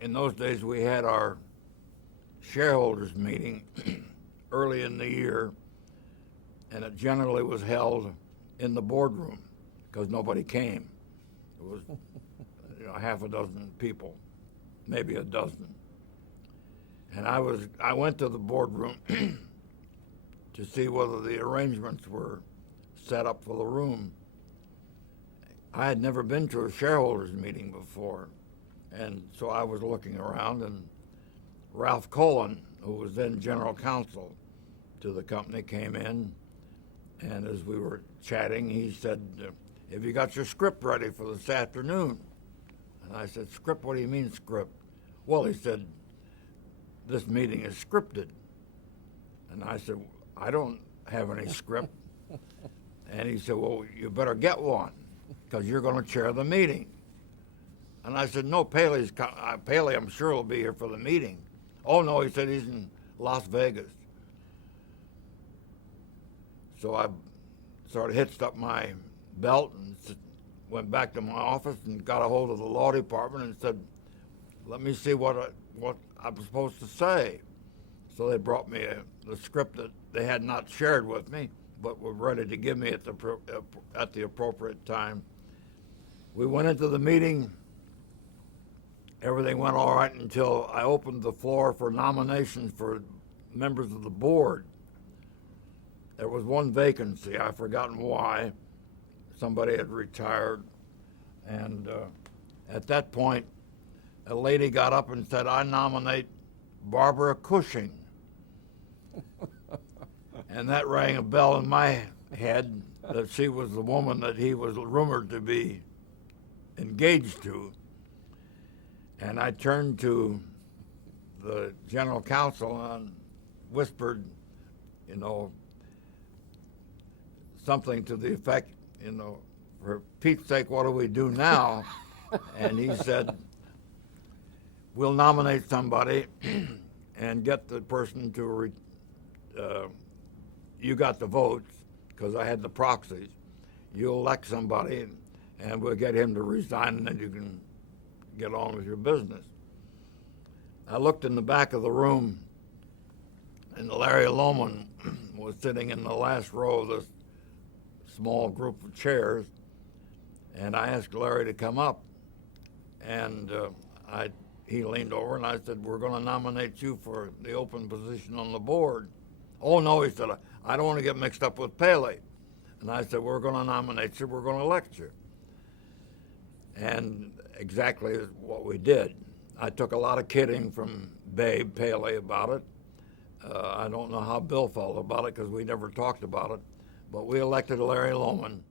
in those days we had our shareholders meeting early in the year, and it generally was held in the boardroom because nobody came. It was half a dozen people, maybe a dozen. And I went to the boardroom to see whether the arrangements were set up for the room. I had never been to a shareholders meeting before, and so I was looking around, and Ralph Cullen, who was then general counsel to the company, came in, and as we were chatting, he said, "Have you got your script ready for this afternoon?" And I said, "Script? What do you mean script?" "Well," he said, "this meeting is scripted." And I said, "I don't have any script." And he said, "Well, you better get one, because you're going to chair the meeting." And I said, "No, Paley, I'm sure will be here for the meeting." "Oh, no," he said, "he's in Las Vegas." So I sort of hitched up my belt and went back to my office and got a hold of the law department and said, "Let me see what I'm supposed to say." So they brought me the script that they had not shared with me, but were ready to give me at the appropriate time. We went into the meeting. Everything went all right until I opened the floor for nominations for members of the board. There was one vacancy. I've forgotten why. Somebody had retired. And at that point, a lady got up and said, "I nominate Barbara Cushing." And that rang a bell in my head that she was the woman that he was rumored to be engaged to. And I turned to the general counsel and whispered, something to the effect, "For Pete's sake, what do we do now?" And he said, "We'll nominate somebody and get the person to, you got the votes, because I had the proxies. You elect somebody, and we'll get him to resign, and then you can get on with your business." I looked in the back of the room, and Larry Lohman was sitting in the last row of this small group of chairs, and I asked Larry to come up, and he leaned over and I said, "We're going to nominate you for the open position on the board." "Oh, no," he said, "I don't want to get mixed up with Paley." And I said, "We're going to nominate you, we're going to elect you." And exactly what we did. I took a lot of kidding from Babe Paley about it. I don't know how Bill felt about it, because we never talked about it. But we elected Larry Lohman